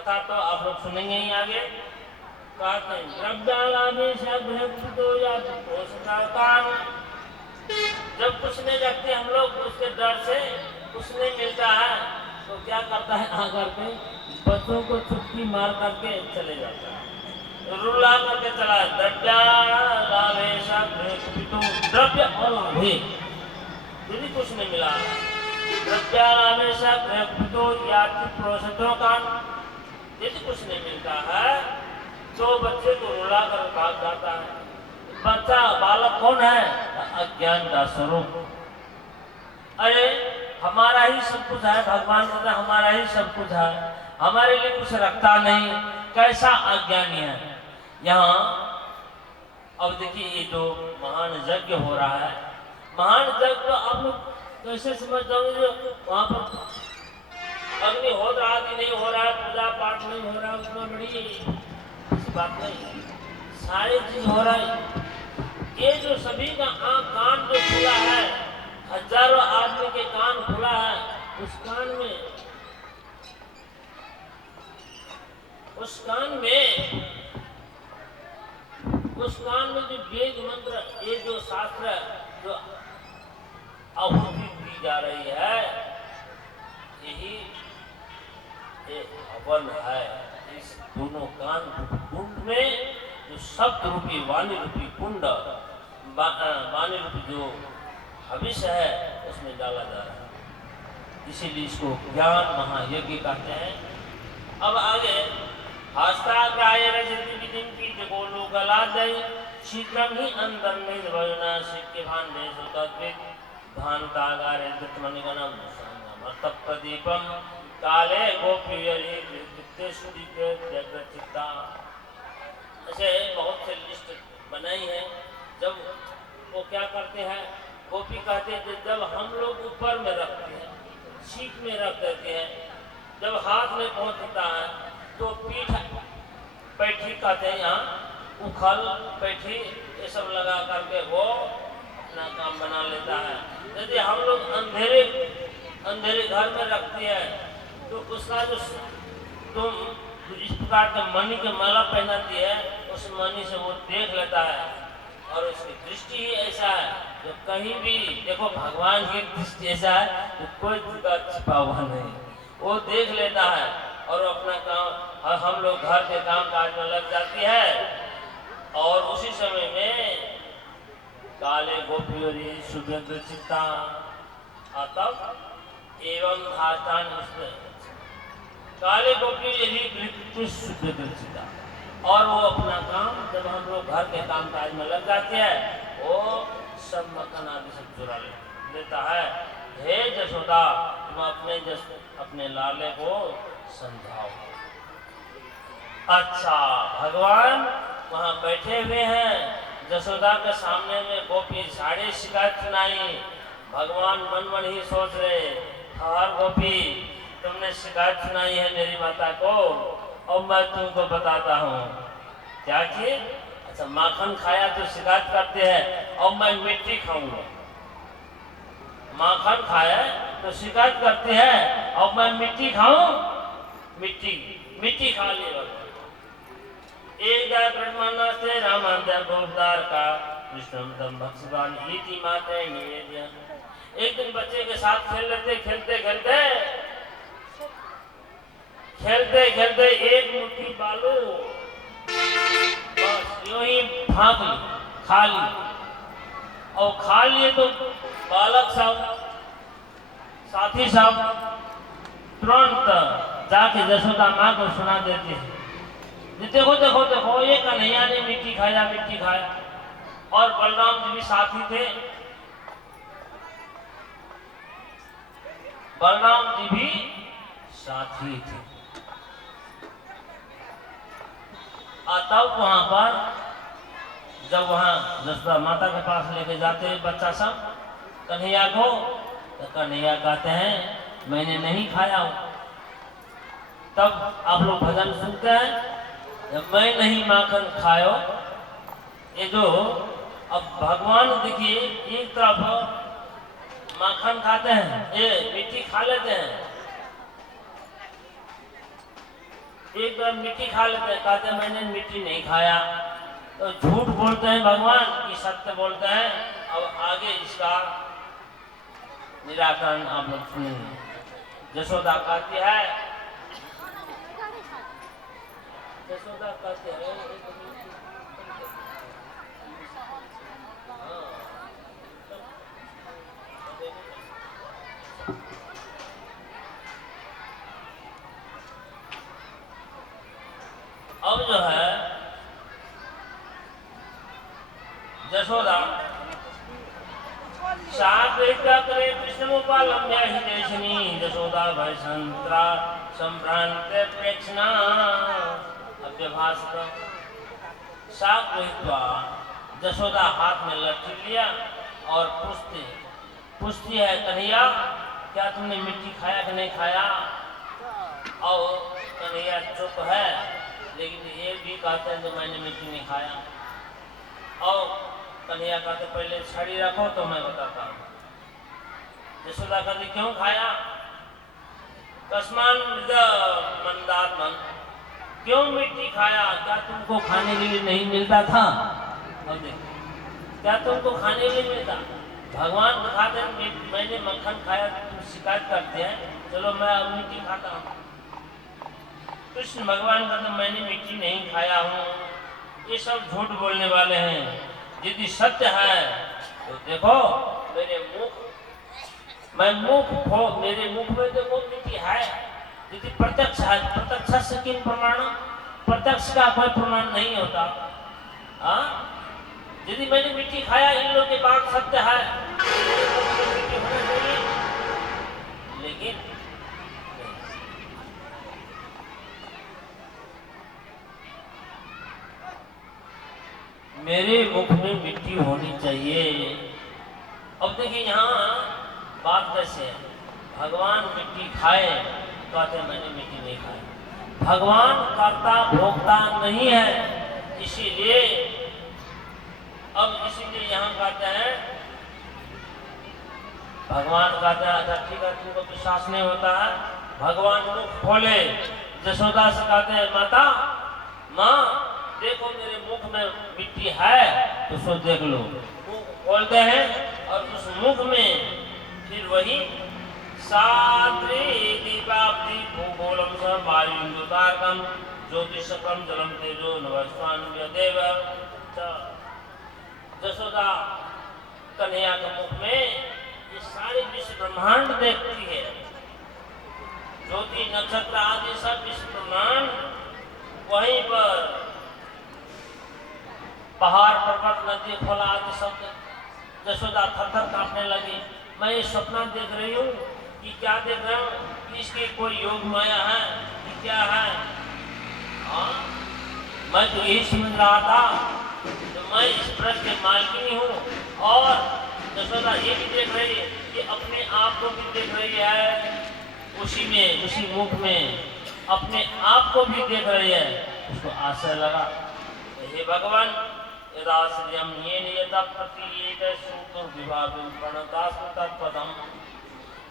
कथा तो आप लोग सुनेंगे ही आगे। कहते हैं द्रव्यालाभेषाभ्यर्थितो याति पोषकान। जब कुछ नहीं रखते हम लोग, उसके डर से कुछ नहीं मिलता है, तो क्या करता है, आकर के बच्चों को चुटकी मार करके चले जाता है, रुला करके चला। द्रव्यालाभेषाभ्यर्थितो, द्रव्य और लाभे यदि कुछ नहीं मिला, द्रव्यालाभेषाभ्यर्थितो याति पोषकान, यदि कुछ नहीं मिलता है तो बच्चे को रुला कर भाग जाता है। बच्चा बालक कौन है? अज्ञान का स्वरूप। अरे हमारा ही सब कुछ है, भगवान कहता हमारा ही सब कुछ है, हमारे लिए कुछ रखता नहीं, कैसा अज्ञानी है। यहाँ अब देखिए ये जो महान यज्ञ हो रहा है, महान यज्ञ तो आप लोग कैसे समझ जाओगे? जो वहां पर अग्निहोत्र आदि नहीं हो रहा है, पूजा पाठ नहीं हो रहा है, उसमें बड़ी बात नहीं, सारी चीज हो रहा है। ये जो सभी का आंख कान जो खुला है, हजारों आदमी के कान खुला है, उस कान में जो वेद मंत्र, ये जो शास्त्र, जो आहुति दी जा रही है, यही हवन है। इस दोनों कान कुंड में जो शब्द रूपी वाणी रूपी कुंड, वाणी रूपी जो हविष्य है, उसमें डाला जा रहा है। इसीलिए इसको ज्ञान महायज्ञ कहते हैं। अब आगे हस्ताग्राह्य रजति विधिं की जगोलो गलादय शीघ्रं ही अंदर निर्वयना सिक्के भांडे सुतद्वित भांतागारे दत्तमणिगणं संगमत प्रदीपम काले गोपीयरी चित्ता। ऐसे बहुत से लिस्ट बनाई है। जब वो क्या करते हैं, गोपी कहते हैं जब हम लोग ऊपर में रखते हैं, सीट में रख देते हैं, जब हाथ में पहुंचता है तो पीठ पैठी कहते हैं, यहाँ उखल पैठी ये सब लगा करके वो अपना काम बना लेता है। यदि हम लोग अंधेरे घर में रखते हैं तो उसका जो तुम इस प्रकार के मणि के माला पहनाती है, उस मणि से वो देख लेता है। और उसकी दृष्टि ही ऐसा है जो कहीं भी देखो, भगवान की दृष्टि ऐसा है तो कोई जगह छिपा हुआ नहीं, वो देख लेता है और अपना काम, हम लोग घर के काम काज में लग जाती है। और उसी समय में काले गोपियोरी सुभद्र चित्ता तब एवं धाष्टान काले गोपी यही सुभद्र चित्ता, और वो अपना काम जब हम लोग घर के काम काज में लग जाते हैं, वो सब मक्खन आदि सब चुरा लेता है। हे जसोदा, तुम अपने लाले को समझाओ। अच्छा, भगवान वहाँ बैठे हुए हैं, जसोदा के सामने में गोपी सारी शिकायत सुनाई। भगवान मन ही सोच रहे, हर गोपी तुमने शिकायत सुनाई है मेरी माता को, और मैं तुमको बताता हूँ क्या किए। अच्छा, माखन खाया तो शिकायत करते हैं, और मैं मिट्टी खाऊंगा। माखन खाया तो शिकायत करते हैं, और मैं मिट्टी खाऊं, मिट्टी खा ले। एक ब्रह्मांड से रामांतर गोपदार का विष्णुतम भक्ष्यवान इति माते निवेद्य। एक दिन बच्चे के साथ खेलते खेलते एक मुट्ठी बालू बस यूं ही फाँक ली, खा ली। और खा लिए तो बालक सब, साथी सब तुरंत जाके जसोदा माँ को सुना देती है, देखो देखो देखो ये कन्हैया ने मिट्टी खाया। और बलराम जी भी साथी थे, तब वहां पर जब वहां जसोदा माता के पास लेके जाते हैं बच्चा सब कन्हैया को, तो कन्हैया कहते हैं मैंने नहीं खाया हूं। तब आप लोग भजन सुनते हैं, मैं नहीं माखन खायो। ये जो अब भगवान देखिए, एक तरफ माखन खाते हैं, ये मिट्टी खा लेते हैं, एक बार मिट्टी खा लेते हैं, कहते हैं मैंने मिट्टी नहीं खाया, तो झूठ बोलते हैं भगवान कि सत्य बोलते हैं। अब आगे इसका निराकरण आप लोग सुनिए। यशोदा कहती है, यशोदा कहती है, अब जो है यशोदा सापेक्षा करे कृष्णोपालम्य हितेशनी यशोदा भय संत्रा संभ्रांत प्रेक्षणा अव्यभाषित सापेक्षा यशोदा हाथ में लट्ठी लिया और पूछती है, कन्हैया क्या तुमने मिट्टी खाया कि नहीं खाया? और कन्हैया चुप है, लेकिन ये भी कहते हैं जो मैंने मिट्टी नहीं खाया। और कन्हैया कहते पहले छड़ी रखो तो मैं बताता हूँ। यशोदा कहती क्यों खाया? कस्मान मंदात्मन, क्यों मिट्टी खाया? क्या तुमको खाने के लिए नहीं मिलता था? और देखो, क्या तुमको खाने के लिए मिलता? भगवान खाते मैंने मक्खन खाया तो तुम शिकायत करते हैं, चलो मैं अब मिट्टी खाता हूँ। कृष्ण भगवान का तो मैंने मिट्टी नहीं खाया हूँ, ये सब झूठ बोलने वाले हैं। यदि सत्य है तो देखो मेरे मुख में देखो मिट्टी है। यदि प्रत्यक्ष है, प्रत्यक्ष से किन प्रमाण? प्रत्यक्ष का कोई प्रमाण नहीं होता। हाँ, यदि मैंने मिट्टी खाया, इन लोगों की बात सत्य है, लेकिन मेरे मुख में मिट्टी होनी चाहिए। अब देखिए यहाँ बात कैसे है, भगवान मिट्टी खाए, कहते मैंने मिट्टी नहीं खाई। भगवान कर्ता भोक्ता नहीं है, इसीलिए यहाँ कहते हैं, भगवान कहते हैं अच्छा ठीक है, तुमको विश्वास नहीं होता है, भगवान मुख खोले, यशोदा से कहते हैं माता माँ देखो मेरे मुख में मिट्टी है, तो सो देख लो। मुख खोलते हैं और उस मुख में फिर वही सात्री दीपाप्ति भूगोलम स वायुतारकम ज्योतिषकम जलम तेजो नवस्वान देव। यशोदा कन्हैया के मुख में ये सारे विश्व ब्रह्मांड देखती है, ज्योति नक्षत्र आदि सब विश्व ब्रह्मांड, वहीं पर पहाड़ पर्वत नदी खोला आदि सब। यशोदा थर-थर कांपने लगी। मैं ये सपना देख रही हूँ कि क्या देख रहा हूँ, इसकी कोई योग माया है कि क्या है? हाँ, मैं तो यही समझ रहा था तो मैं इस ब्रज के मालकिनी हूँ। और यशोदा ये भी देख रही है कि अपने आप को भी देख रही है, उसी मुख में अपने आप को भी देख रही है। उसको आशय लगा, हे भगवान यदाश्रियम येन यदा प्रतीयेत सूक्ष्म विभागं प्रणतास्म तत्पदम्,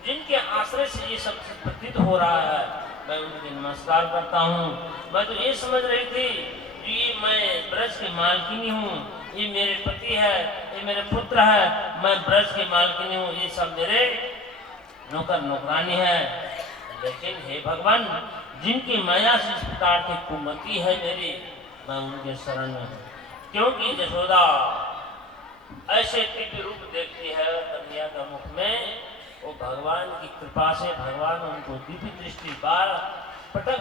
जिनके आश्रय से ये सब प्रतीत हो रहा है, मैं उनके नमस्कार करता हूँ। मैं तो ये समझ रही थी कि मैं ब्रज की मालकिनी हूँ, ये मेरे पति है, ये मेरे पुत्र है, मैं ब्रज की मालकिनी हूँ, ये सब मेरे नौकर नौकरानी है। लेकिन हे भगवान, जिनकी माया से इस प्रकार की कुमति है मेरी, मैं उनके शरण में हूँ। क्योंकि यशोदा ऐसे दिव्य रूप देखती है कन्हैया का मुख में, वो भगवान की कृपा से भगवान उनको दिव्य दृष्टि बार पटक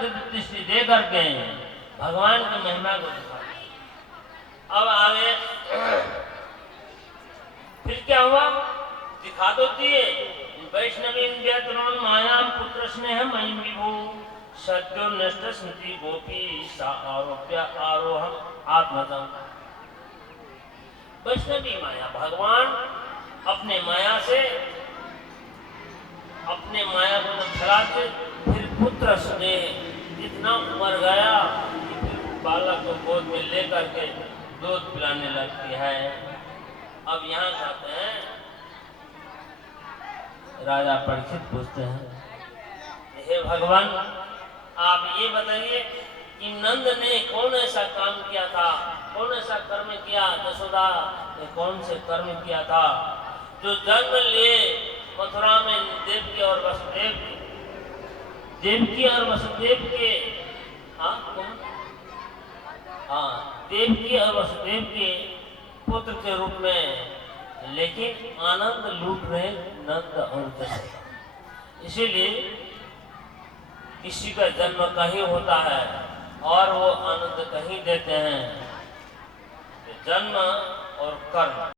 दिव्य दृष्टि दे करके भगवान की महिमा को दिखा। अब आगे फिर क्या हुआ, दिखा दो दिए। वैष्णवी मायाम पुत्र स्नेह महिम विभो सद्यो नष्ट स्मृति गोपी सा आरोप्य आरोहम आत्मदम। वैष्णवी माया, भगवान अपने माया को फैलाते, फिर पुत्र स्नेह इतना उमर गया कि फिर बालक को गोद में लेकर के दूध पिलाने लगती है। अब यहाँ कहते हैं, राजा परीक्षित पूछते हैं हे भगवान, आप ये बताइए कि नंद ने कौन ऐसा काम किया था, कौन ऐसा कर्म किया, यशोदा ने कौन से कर्म किया था जो जन्म लिए मथुरा में देवकी और वसुदेव के देवकी और वसुदेव के पुत्र के रूप में, लेकिन आनंद लूट रहे नंद और यशोदा। इसीलिए किसी का जन्म कहीं होता है और वो आनंद कहीं देते हैं। जन्म और कर्म